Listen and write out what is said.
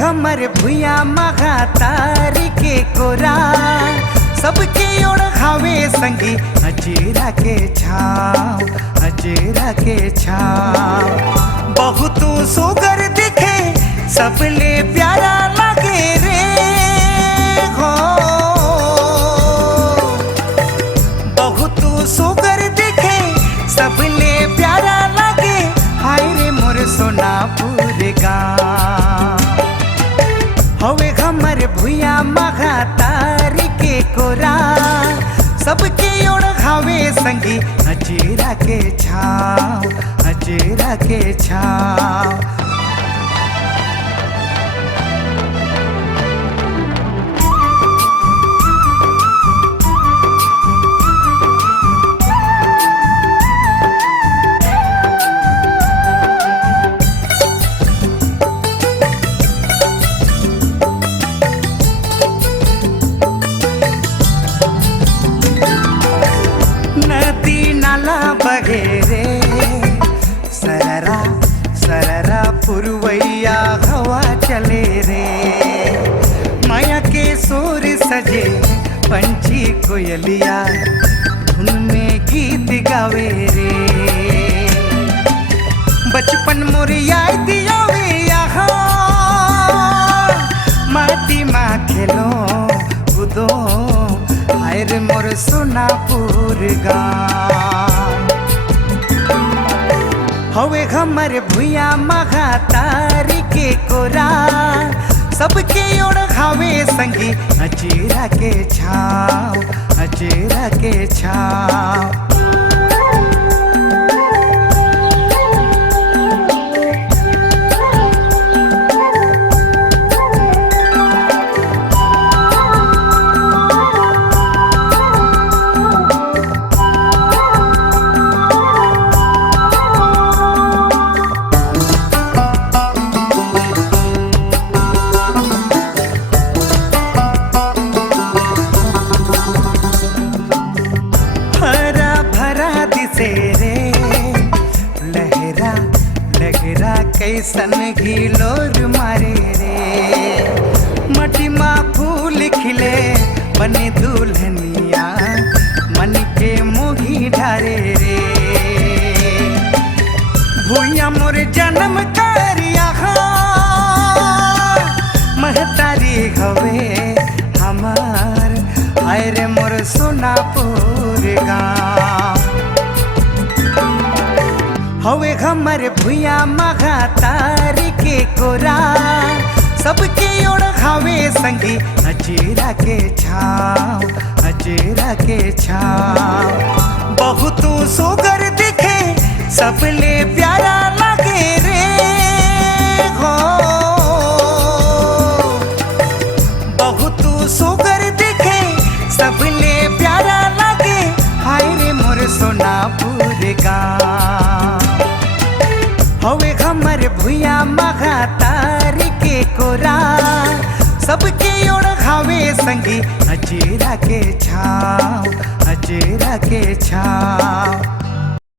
हमर भुया मघा तारी के कोरा सबके ओढ़ खावे संगी अजेरा के छाव, अजेरा के छाव। बहुत सुगर दिखे सबले प्यारा लगे रे हो, बहुत सुगर दिखे सबले प्यारा लगे। हाय रे मोर सोनापुर गाँव हवे हमर भुया मघा तारी के कोरा सबके ओढ़ खावे संगी अजेरा के छाव, अजेरा के छाव। बगे रे सररा सररा पुरवैया हवा चले रे, माया के सुर सजे पंछी कोयलिया धुन में गीत गावे रे। बचपन मोर याद आवे यहाँ माटी माँ खेलो कूदो हाय रे मोर सोनापुर गाँव हवे हमर भुया मघा तारी के कोरा सबके ओढ़ खावे संगी अजेरा के छाव, अजेरा के छाव। कैसन घिलोर मारे रे मटी माँ फूल खिले बने दुल्हनिया मन के मोही ढारे रे। भुइया मोर जन्म करिया महतारी हवे हमार हाय रे मोर सोनापुर गाँव हवे हमर भुया मघा तारी के कोरा सबके ओढ़ खावे संगी अजेरा के छाव, अजेरा के छाव। बहुत सुगर दिखे सबले प्यारा लगे रे हो, बहुत सुगर दिखे सबले प्यारा लगे। हाय रे मोर सोनापुर गाँव हवे हमर भुया मघा तारी के कोरा सबके ओढ़ खावे संगी अजेरा के छाव, अजेरा के छाव।